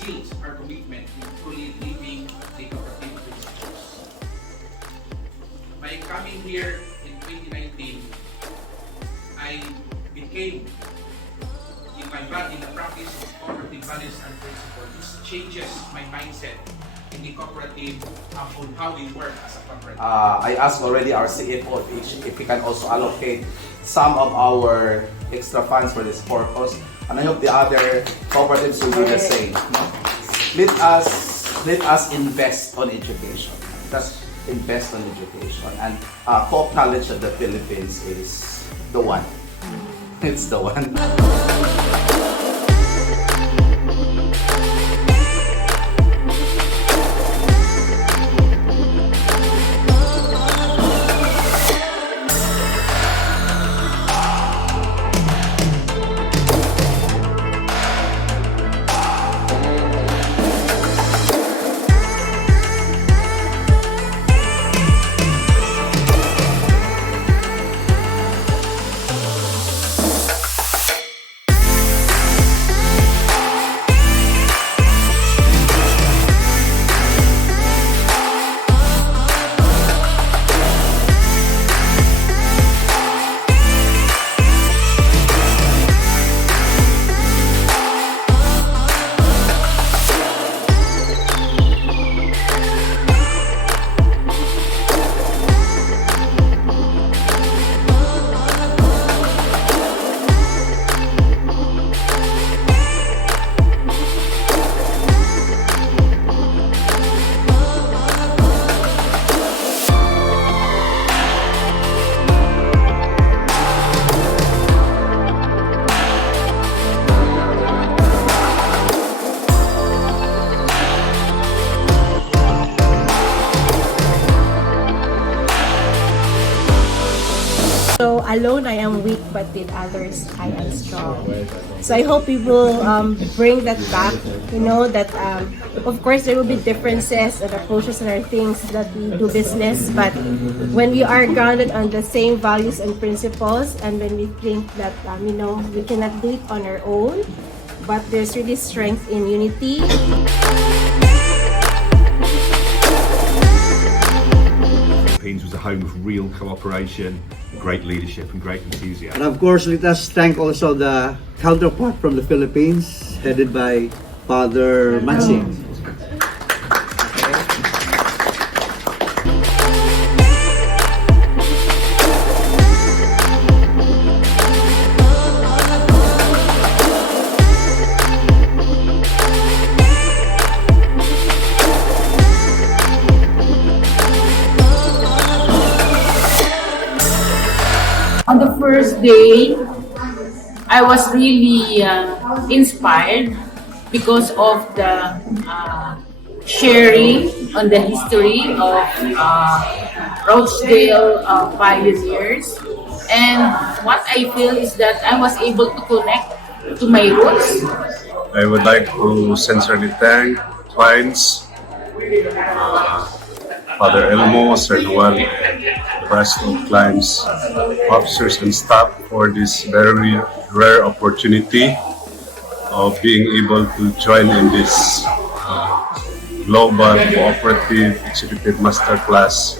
seals our commitment in truly living the cooperative principles. By coming here in 2019, I became in the practice of cooperative values and principles. This changes my mindset in the cooperative on how we work as a cooperative. I asked already our CFO if we can also allocate some of our extra funds for this purpose, and I hope the other cooperatives will do the same. Let us invest on education. Let's invest on education, and Co-op College of the Philippines is the one. It's the one. So alone I am weak, but with others I am strong. So I hope we will bring that back. You know that of course there will be differences and approaches and our things that we do business, but when we are grounded on the same values and principles, and when we think that you know, we cannot do it on our own, but there's really strength in unity. Philippines was a home of real cooperation, great leadership and great enthusiasm. And of course, let us thank also the counterpart from the Philippines, headed by Father Mansing. On the first day, I was really inspired because of the sharing on the history of Rochdale pioneers. And what I feel is that I was able to connect to my roots. I would like to sincerely thank Prince, Father Elmo, Sir Noel, the rest of clients, officers and staff for this very rare opportunity of being able to join in this Global Cooperative Executive Masterclass.